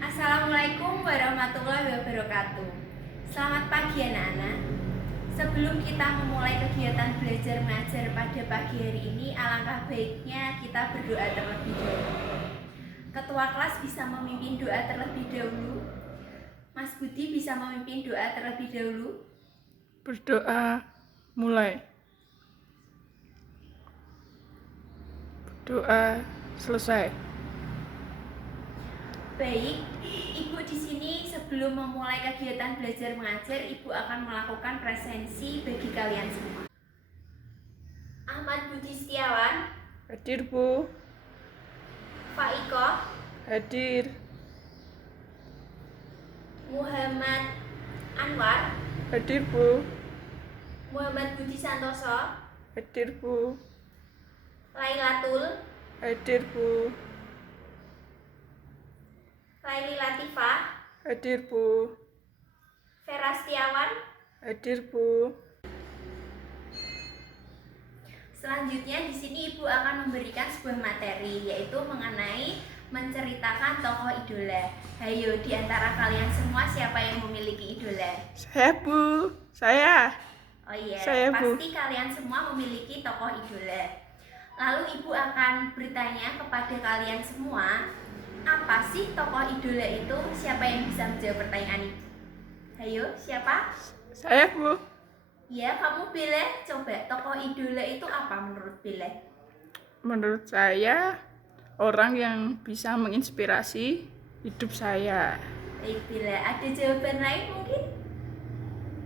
Assalamualaikum warahmatullahi wabarakatuh. Selamat pagi anak-anak. Sebelum kita memulai kegiatan belajar mengajar pada pagi hari ini, alangkah baiknya kita berdoa terlebih dahulu. Ketua kelas bisa memimpin doa terlebih dahulu. Mas Budi bisa memimpin doa terlebih dahulu. Berdoa mulai. Doa selesai. Baik, Ibu di sini sebelum memulai kegiatan belajar mengajar, Ibu akan melakukan presensi bagi kalian semua. Ahmad Budi Setiawan, Hadir, Bu. Faiko, Hadir. Muhammad Anwar, Hadir, Bu. Muhammad Budi Santoso, Hadir, Bu. Lailatul, Hadir, Bu. Laili Latifah, Hadir, Bu. Vera Setiawan. Hadir, Bu. Selanjutnya di sini Ibu akan memberikan sebuah materi, yaitu mengenai menceritakan tokoh idola. Hayo, di antara kalian semua siapa yang memiliki idola? Saya, Bu. Saya. Oh iya, Saya, Bu. pasti kalian semua memiliki tokoh idola. Lalu Ibu akan bertanya kepada kalian semua, apa sih tokoh idola itu? Siapa yang bisa menjawab pertanyaan Ibu? Hayo, siapa? Saya, Bu. Ya, kamu Bella, coba tokoh idola itu apa menurut Bella? Menurut saya, orang yang bisa menginspirasi hidup saya. Baik Bella, ada jawaban lain mungkin?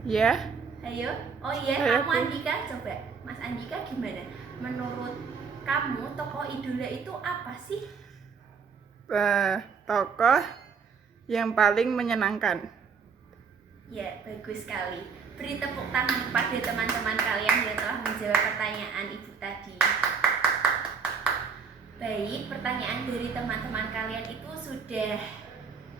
Ya, Ayo, oh iya, Saya, kamu Bu. Andika, coba Mas Andika gimana? Menurut kamu tokoh idola itu apa sih? Tokoh yang paling menyenangkan. Ya, bagus sekali. Beri tepuk tangan kepada teman-teman kalian yang telah menjawab pertanyaan Ibu tadi. Baik, pertanyaan dari teman-teman kalian itu sudah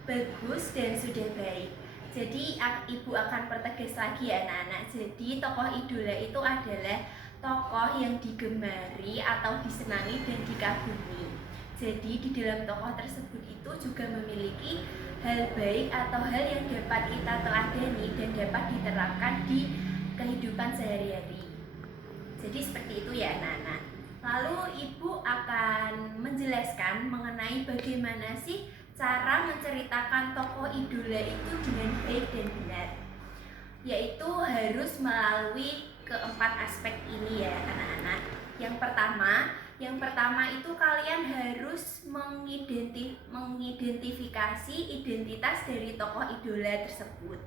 bagus dan sudah baik. Jadi Ibu akan pertegas lagi ya anak-anak. Jadi tokoh idola itu adalah tokoh yang digemari atau disenangi dan dikagumi. Jadi di dalam tokoh tersebut itu juga memiliki hal baik atau hal yang dapat kita teladani dan dapat diterapkan di kehidupan sehari-hari. Jadi seperti itu ya anak-anak. Lalu Ibu akan menjelaskan mengenai bagaimana sih cara menceritakan tokoh idola itu dengan baik dan benar, yaitu harus melalui keempat aspek ini ya anak-anak. Yang pertama itu kalian harus mengidentifikasi identitas dari tokoh idola tersebut.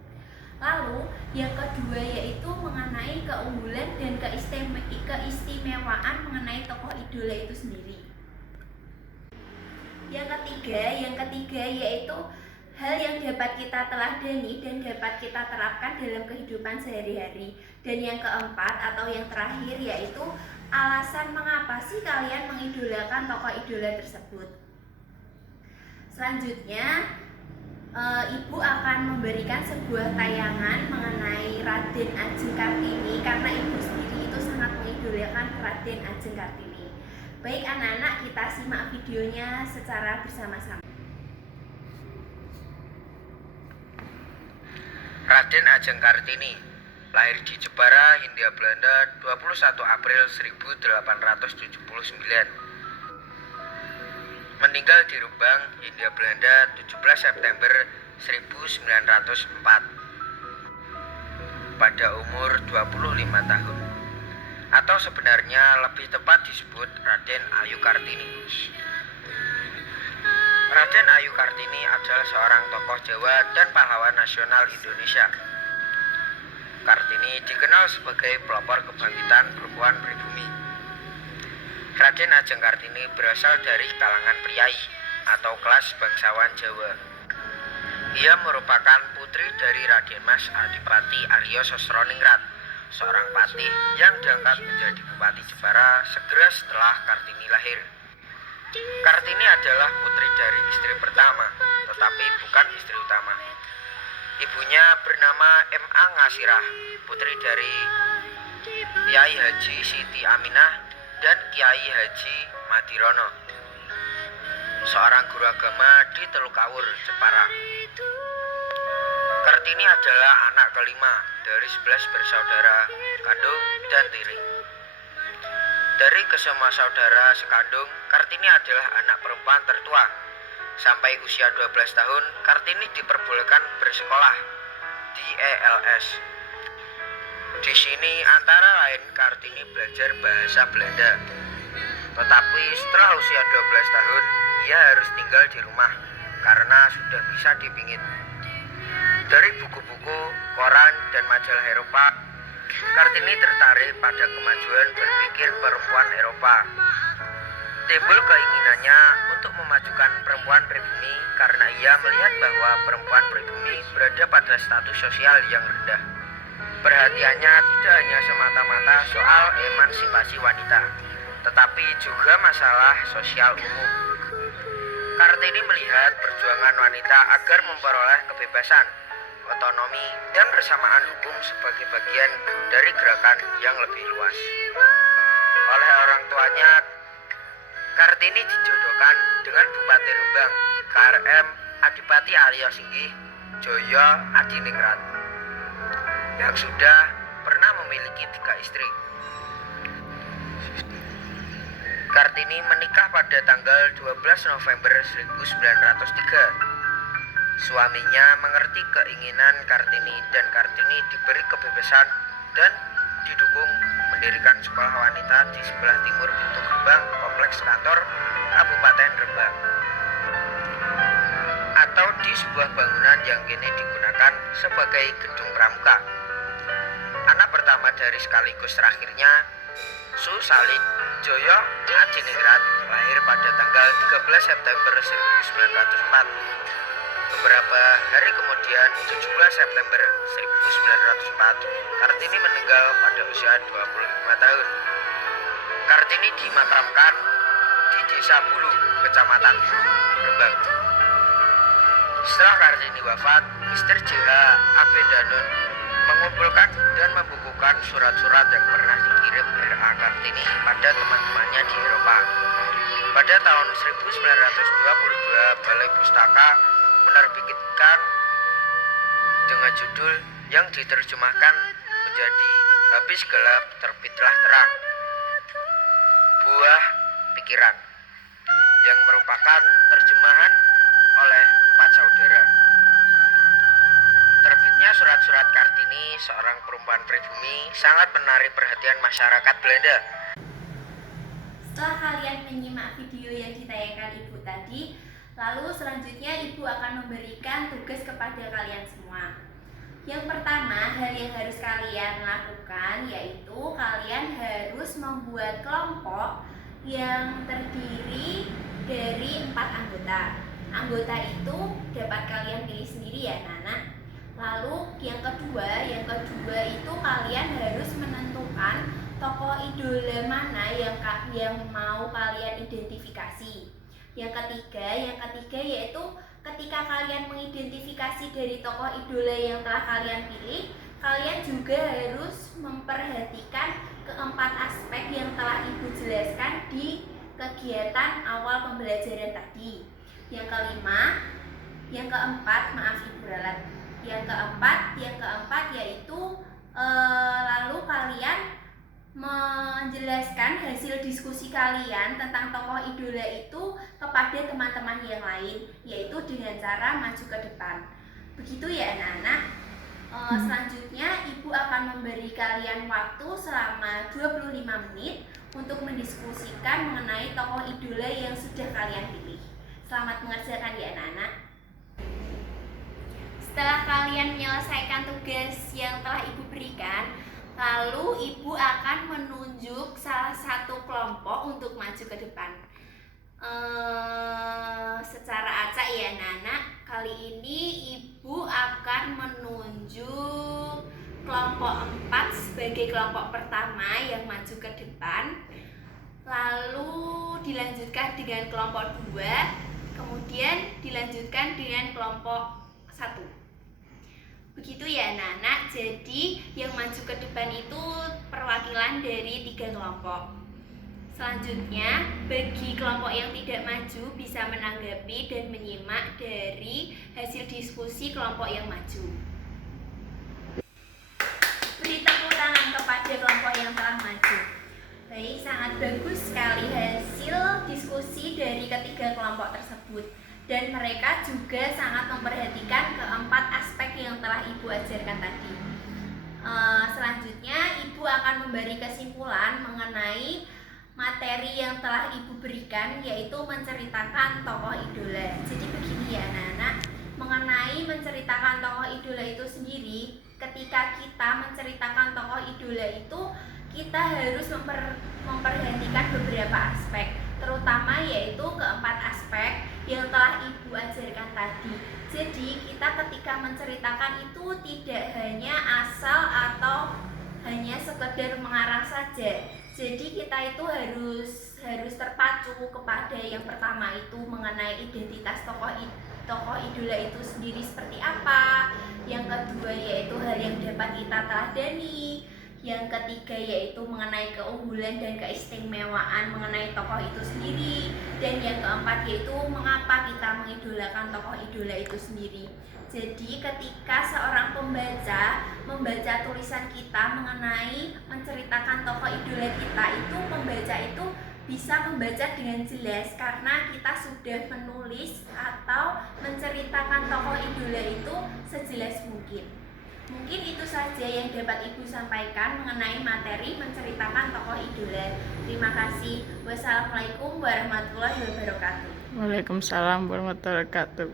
Lalu yang kedua yaitu mengenai keunggulan dan keistimewaan mengenai tokoh idola itu sendiri. Yang ketiga yaitu hal yang dapat kita teladani dan dapat kita terapkan dalam kehidupan sehari-hari. Dan yang keempat atau yang terakhir yaitu alasan mengapa sih kalian mengidolakan tokoh idola tersebut. Selanjutnya Ibu akan memberikan sebuah tayangan mengenai Raden Ajeng Kartini karena Ibu sendiri itu sangat mengidolakan Raden Ajeng Kartini. Baik anak-anak, kita simak videonya secara bersama-sama. Raden Ajeng Kartini lahir di Jepara, Hindia Belanda 21 April 1879. Meninggal di Rembang, Hindia Belanda 17 September 1904 pada umur 25 tahun. Atau sebenarnya lebih tepat disebut Raden Ayu Kartini. Raden Ayu Kartini adalah seorang tokoh Jawa dan pahlawan nasional Indonesia. Kartini dikenal sebagai pelopor kebangkitan perempuan pribumi. Raden Ajeng Kartini berasal dari kalangan priai atau kelas bangsawan Jawa. Ia merupakan putri dari Raden Mas Adipati Aryo Sosroningrat, seorang patih yang diangkat menjadi Bupati Jepara segera setelah Kartini lahir. Kartini adalah putri dari istri pertama, tetapi bukan istri utama. Ibunya bernama M.A. Ngasirah, putri dari Kiai Haji Siti Aminah dan Kiai Haji Madirono. seorang guru agama di Telukawur, Jepara. Kartini adalah anak kelima dari 11 bersaudara kandung dan tiri. Dari kesemua saudara sekandung, Kartini adalah anak perempuan tertua. Sampai usia 12 tahun, Kartini diperbolehkan bersekolah di ELS. Di sini antara lain Kartini belajar bahasa Belanda. Tetapi setelah usia 12 tahun, ia harus tinggal di rumah karena sudah bisa dipingit. Dari buku-buku, koran, dan majalah Eropa, Kartini tertarik pada kemajuan berpikir perempuan Eropa. Timbul keinginannya untuk memajukan perempuan pribumi karena ia melihat bahwa perempuan pribumi berada pada status sosial yang rendah. Perhatiannya tidak hanya semata-mata soal emansipasi wanita, tetapi juga masalah sosial umum. Kartini melihat perjuangan wanita agar memperoleh kebebasan, otonomi, dan persamaan hukum sebagai bagian dari gerakan yang lebih luas. Oleh orang tuanya, Kartini dijodohkan dengan Bupati Rembang, KRM Adipati Aryo Singgih Joyo Adiningrat, yang sudah pernah memiliki 3 istri. Kartini menikah pada tanggal 12 November 1903. Suaminya mengerti keinginan Kartini dan Kartini diberi kebebasan dan didukung mendirikan sekolah wanita di sebelah timur pintu gerbang kompleks kantor Kabupaten Rembang, atau di sebuah bangunan yang kini digunakan sebagai gedung pramuka. Anak pertama dari sekaligus terakhirnya, Su Salid Joyo Adiningrat, lahir pada tanggal 13 September 1904. Beberapa hari kemudian, 17 September 1904, Kartini meninggal pada usia 25 tahun. Kartini dimakamkan di Desa Bulu, Kecamatan Bulu, Rembang. Setelah Kartini wafat, Mr. J.H. Abendanon mengumpulkan dan membukukan surat-surat yang pernah dikirim R.A. Kartini pada teman-temannya di Eropa. Pada tahun 1922, Balai Pustaka menerbitkan dengan judul yang diterjemahkan menjadi Habis Gelap Terbitlah Terang, Buah Pikiran, yang merupakan terjemahan oleh 4 saudara. Terbitnya surat-surat Kartini, seorang perempuan pribumi, sangat menarik perhatian masyarakat Belanda. Setelah kalian menyimak video yang ditayangkan Ibu tadi, lalu selanjutnya Ibu akan memberikan tugas kepada kalian semua. Yang pertama, hal yang harus kalian lakukan yaitu kalian harus membuat kelompok yang terdiri dari 4 anggota. Anggota itu dapat kalian pilih sendiri ya, anak-anak. Lalu yang kedua itu kalian harus menentukan tokoh idola mana yang mau kalian identifikasi. Yang ketiga yaitu ketika kalian mengidentifikasi dari tokoh idola yang telah kalian pilih, kalian juga harus memperhatikan keempat aspek yang telah Ibu jelaskan di kegiatan awal pembelajaran tadi. Yang keempat yaitu lalu kalian menjelaskan hasil diskusi kalian tentang tokoh idola itu kepada teman-teman yang lain, yaitu dengan cara maju ke depan. Begitu ya anak-anak. Selanjutnya Ibu akan memberi kalian waktu selama 25 menit untuk mendiskusikan mengenai tokoh idola yang sudah kalian pilih. Selamat mengerjakan ya anak-anak. Setelah kalian menyelesaikan tugas yang telah Ibu berikan, lalu Ibu akan menunjuk salah satu kelompok untuk maju ke depan. Secara acak ya anak-anak, kali ini Ibu akan menunjuk kelompok 4 sebagai kelompok pertama yang maju ke depan. Lalu dilanjutkan dengan kelompok 2, kemudian dilanjutkan dengan kelompok 1. Begitu ya anak-anak. Jadi yang maju ke depan itu perwakilan dari 3 kelompok. Selanjutnya, bagi kelompok yang tidak maju bisa menanggapi dan menyimak dari hasil diskusi kelompok yang maju. Beri tepuk tangan kepada kelompok yang telah maju. Baik, sangat bagus sekali hasil diskusi dari ketiga kelompok tersebut. Dan mereka juga sangat memperhatikan keempat aspek yang telah Ibu ajarkan tadi. Selanjutnya, Ibu akan memberi kesimpulan mengenai materi yang telah Ibu berikan, yaitu menceritakan tokoh idola. Jadi begini ya anak-anak, mengenai menceritakan tokoh idola itu sendiri, ketika kita menceritakan tokoh idola itu, kita harus memperhatikan beberapa aspek, terutama yaitu keempat aspek yang telah Ibu ajarkan tadi. Jadi kita ketika menceritakan itu tidak hanya asal atau hanya sekedar mengarang saja. Jadi kita itu harus terpacu kepada yang pertama itu mengenai identitas tokoh idola itu sendiri seperti apa. Yang kedua yaitu hal yang dapat kita teladani. Yang ketiga yaitu mengenai keunggulan dan keistimewaan mengenai tokoh itu sendiri. Dan yang keempat yaitu mengapa kita mengidolakan tokoh idola itu sendiri. Jadi ketika seorang pembaca membaca tulisan kita mengenai menceritakan tokoh idola kita, itu pembaca itu bisa membaca dengan jelas karena kita sudah menulis atau menceritakan tokoh idola itu sejelas mungkin. Mungkin itu saja yang dapat Ibu sampaikan mengenai materi menceritakan tokoh idola. Terima kasih. Wassalamualaikum warahmatullahi wabarakatuh. Waalaikumsalam warahmatullahi wabarakatuh.